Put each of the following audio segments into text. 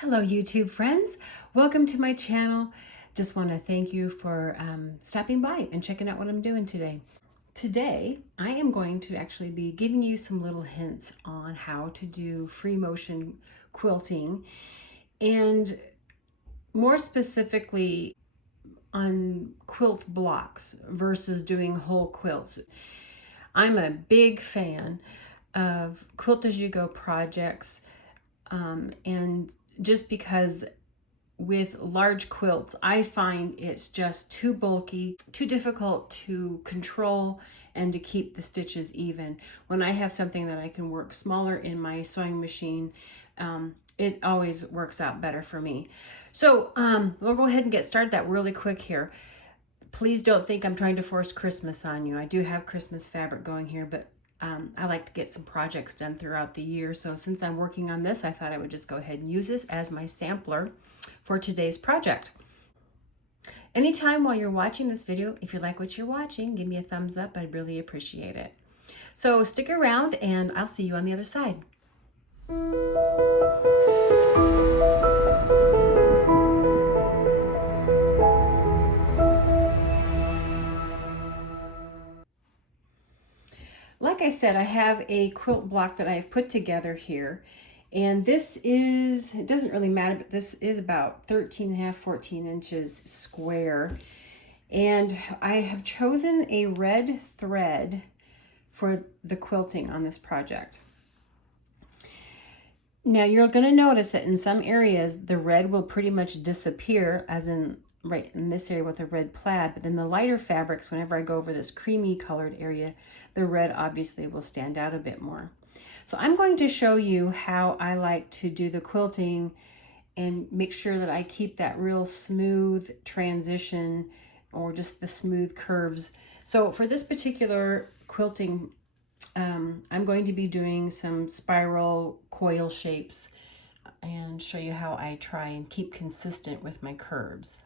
Hello YouTube friends, welcome to my channel. Just want to thank you for stopping by and checking out what I'm doing today. Today I am going to actually be giving you some little hints on how to do free motion quilting, and more specifically on quilt blocks versus doing whole quilts. I'm a big fan of Quilt As You Go projects, and just because with large quilts, I find it's just too bulky, too difficult to control and to keep the stitches even. When I have something that I can work smaller in my sewing machine, it always works out better for me. So we'll go ahead and get started that really quick here. Please don't think I'm trying to force Christmas on you. I do have Christmas fabric going here, but I like to get some projects done throughout the year. So since I'm working on this, I thought I would just go ahead and use this as my sampler for today's project. Anytime while you're watching this video, if you like what you're watching, give me a thumbs up. I'd really appreciate it. So stick around and I'll see you on the other side. Like I said, I have a quilt block that I've put together here. And this is, it doesn't really matter, but this is about 13.5, 14 inches square. And I have chosen a red thread for the quilting on this project. Now you're going to notice that in some areas the red will pretty much disappear, as in right in this area with a red plaid, but then the lighter fabrics, whenever I go over this creamy colored area, the red obviously will stand out a bit more. So I'm going to show you how I like to do the quilting and make sure that I keep that real smooth transition or just the smooth curves. So for this particular quilting, I'm going to be doing some spiral coil shapes and show you how I try and keep consistent with my curves.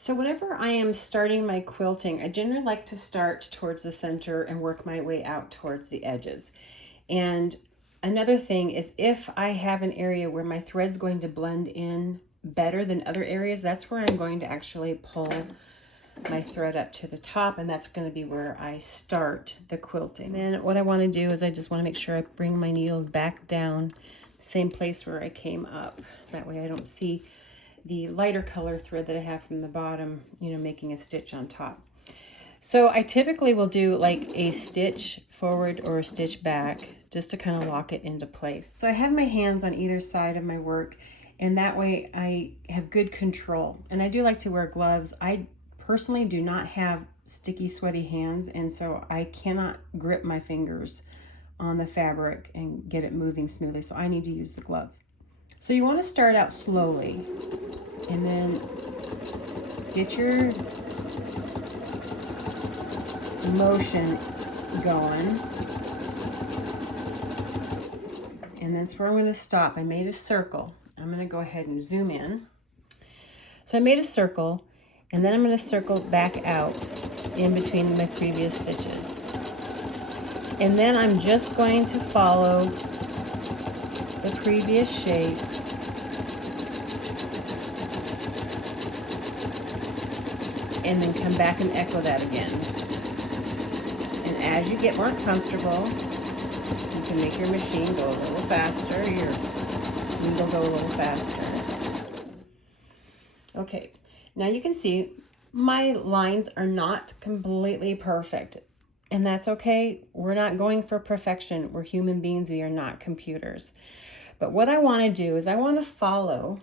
So whenever I am starting my quilting, I generally like to start towards the center and work my way out towards the edges. And another thing is, if I have an area where my thread's going to blend in better than other areas, that's where I'm going to actually pull my thread up to the top, and that's going to be where I start the quilting. And then what I want to do is I just want to make sure I bring my needle back down the same place where I came up. That way I don't see the lighter color thread that I have from the bottom, you know, making a stitch on top. So I typically will do like a stitch forward or a stitch back just to kind of lock it into place. So I have my hands on either side of my work, and that way I have good control. And I do like to wear gloves. I personally do not have sticky, sweaty hands, and so I cannot grip my fingers on the fabric and get it moving smoothly, so I need to use the gloves. So you want to start out slowly and then get your motion going, and that's where I'm going to stop. I made a circle. I'm going to go ahead and zoom in. So I made a circle, and then I'm going to circle back out in between my previous stitches, and then I'm just going to follow the previous shape and then come back and echo that again. As you get more comfortable, you can make your machine go a little faster, your needle go a little faster. Okay, now you can see my lines are not completely perfect, and that's okay. We're not going for perfection. We're human beings, we are not computers. But what I want to do is I want to follow,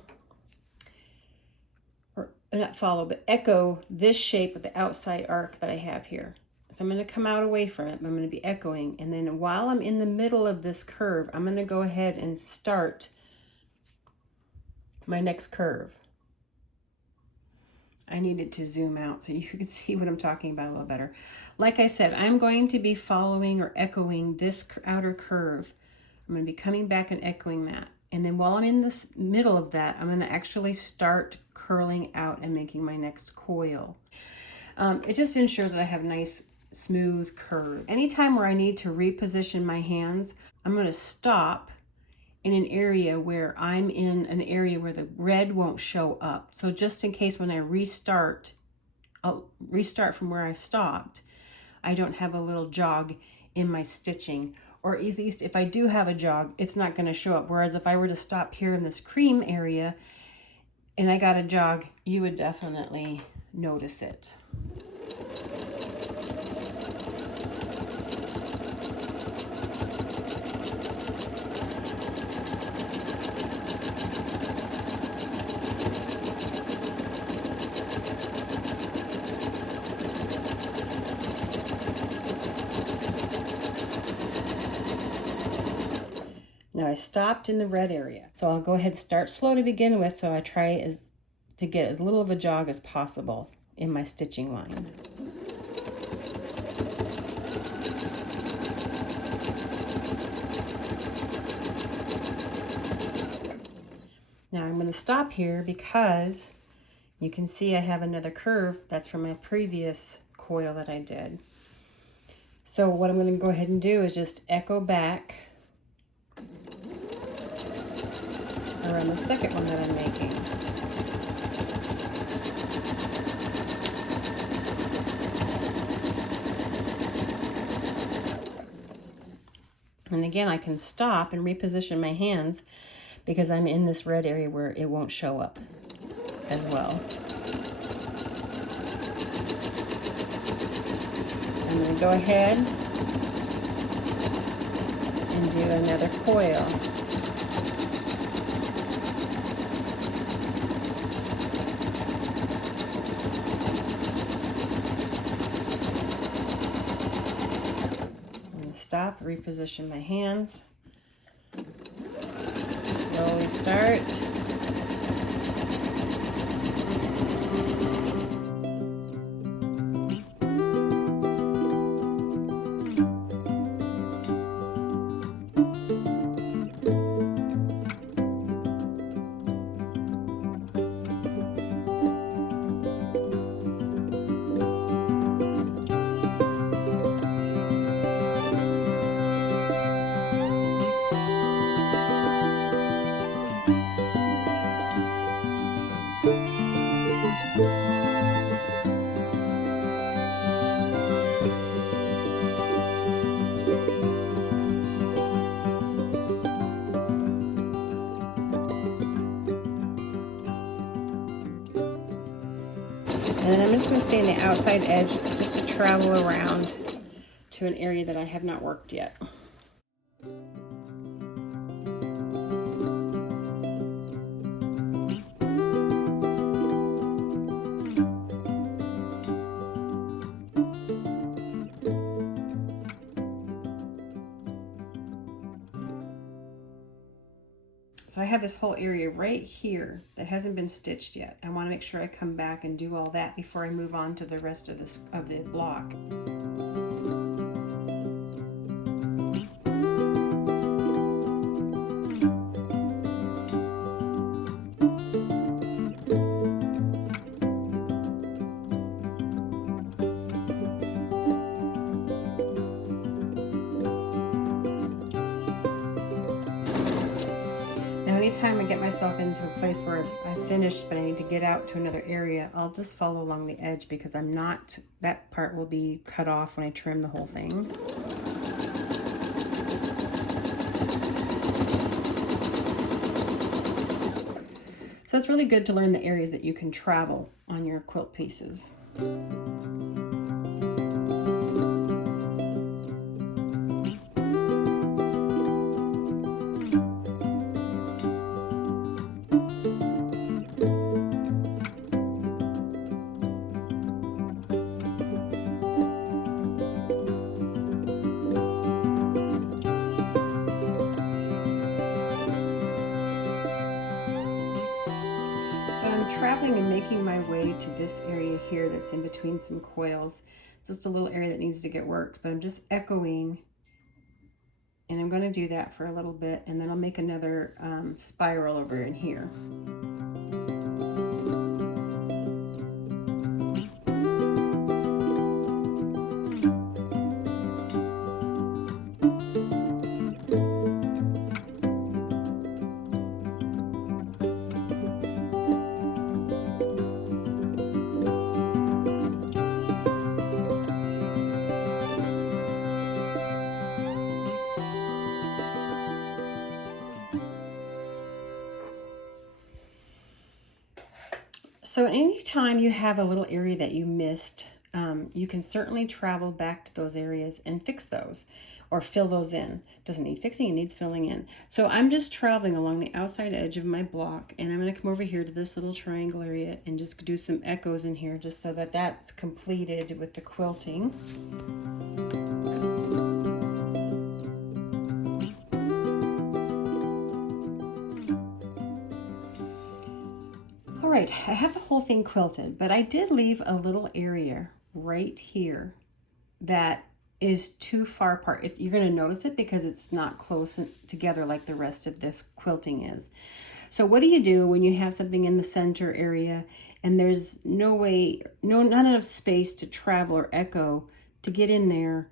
or not follow, but echo this shape with the outside arc that I have here. So I'm going to come out away from it, but I'm going to be echoing. And then while I'm in the middle of this curve, I'm going to go ahead and start my next curve. I needed to zoom out so you can see what I'm talking about a little better. Like I said, I'm going to be following or echoing this outer curve. I'm going to be coming back and echoing that. And then while I'm in this middle of that, I'm going to actually start curling out and making my next coil. It just ensures that I have nice smooth curve. Anytime where I need to reposition my hands, I'm going to stop in an area where I'm in an area where the red won't show up. So just in case when I restart, I'll restart from where I stopped, I don't have a little jog in my stitching. Or at least if I do have a jog, it's not going to show up. Whereas if I were to stop here in this cream area and I got a jog, you would definitely notice it. Now I stopped in the red area, so I'll go ahead and start slow to begin with, so I try to get as little of a jog as possible in my stitching line. Now I'm going to stop here because you can see I have another curve. That's from my previous coil that I did. So what I'm going to go ahead and do is just echo back around the second one that I'm making. And again, I can stop and reposition my hands because I'm in this red area where it won't show up as well. I'm going to go ahead and do another coil. Stop, reposition my hands, slowly start. And then I'm just going to stay in the outside edge just to travel around to an area that I have not worked yet. So I have this whole area right here that hasn't been stitched yet. I want to make sure I come back and do all that before I move on to the rest of the block. Anytime I get myself into a place where I've finished but I need to get out to another area, I'll just follow along the edge because that part will be cut off when I trim the whole thing. So it's really good to learn the areas that you can travel on your quilt pieces. Traveling and making my way to this area here that's in between some coils. It's just a little area that needs to get worked, but I'm just echoing, and I'm going to do that for a little bit, and then I'll make another spiral over in here. So anytime you have a little area that you missed, you can certainly travel back to those areas and fix those or fill those in. Doesn't need fixing, it needs filling in. So I'm just traveling along the outside edge of my block, and I'm going to come over here to this little triangle area and just do some echoes in here just so that that's completed with the quilting. All right, I have the whole thing quilted, but I did leave a little area right here that is too far apart. You're going to notice it because it's not close together like the rest of this quilting is. So what do you do when you have something in the center area and there's not enough space to travel or echo to get in there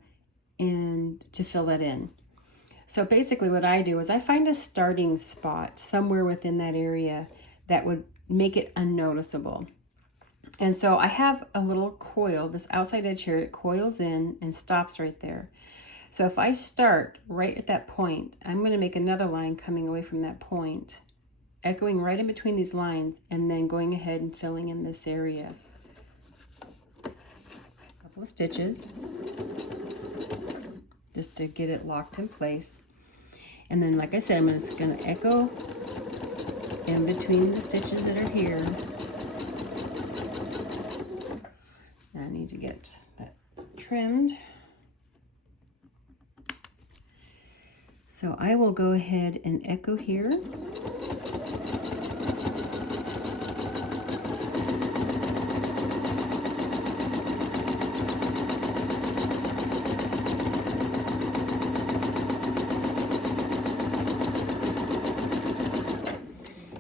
and to fill that in? So basically what I do is I find a starting spot somewhere within that area that would make it unnoticeable. And so I have a little coil, this outside edge here, it coils in and stops right there. So if I start right at that point, I'm going to make another line coming away from that point, echoing right in between these lines, and then going ahead and filling in this area. A couple of stitches, just to get it locked in place. And then, like I said, I'm just going to echo in between the stitches that are here. I need to get that trimmed. So I will go ahead and echo here.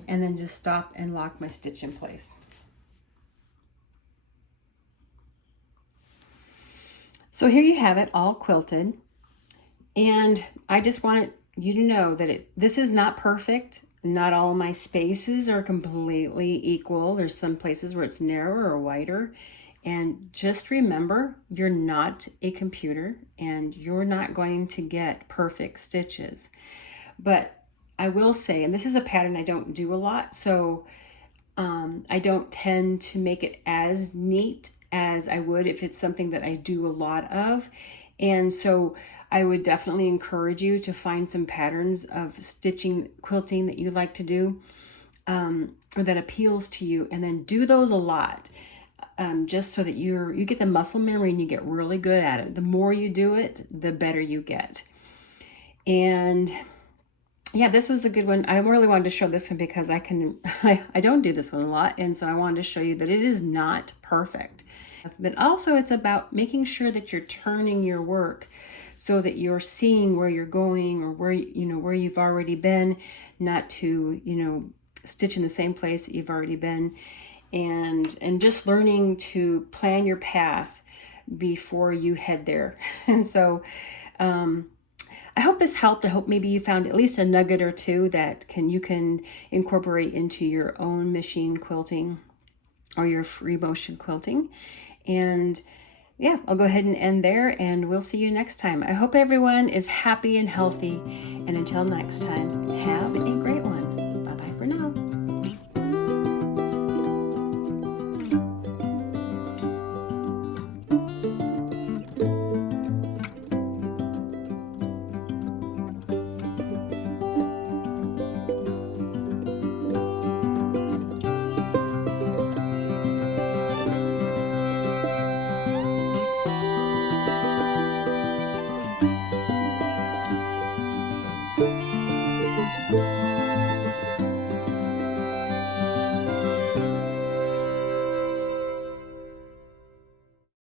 And then just stop and lock my stitch in place. So here you have it all quilted, and I just wanted you to know that this is not perfect. Not all my spaces are completely equal. There's some places where it's narrower or wider, and just remember, you're not a computer and you're not going to get perfect stitches. But I will say, and this is a pattern I don't do a lot, so I don't tend to make it as neat as I would if it's something that I do a lot of. And so I would definitely encourage you to find some patterns of stitching, quilting that you like to do, or that appeals to you, and then do those a lot, just so that you get the muscle memory and you get really good at it. The more you do it, the better you get. And yeah, this was a good one. I really wanted to show this one because I don't do this one a lot, and so I wanted to show you that it is not perfect. But also it's about making sure that you're turning your work so that you're seeing where you're going or where you've already been, not to, stitch in the same place that you've already been, and just learning to plan your path before you head there. And so I hope this helped. I hope maybe you found at least a nugget or two that you can incorporate into your own machine quilting or your free motion quilting. And yeah, I'll go ahead and end there, and we'll see you next time. I hope everyone is happy and healthy. And until next time, have a great one. Bye-bye for now.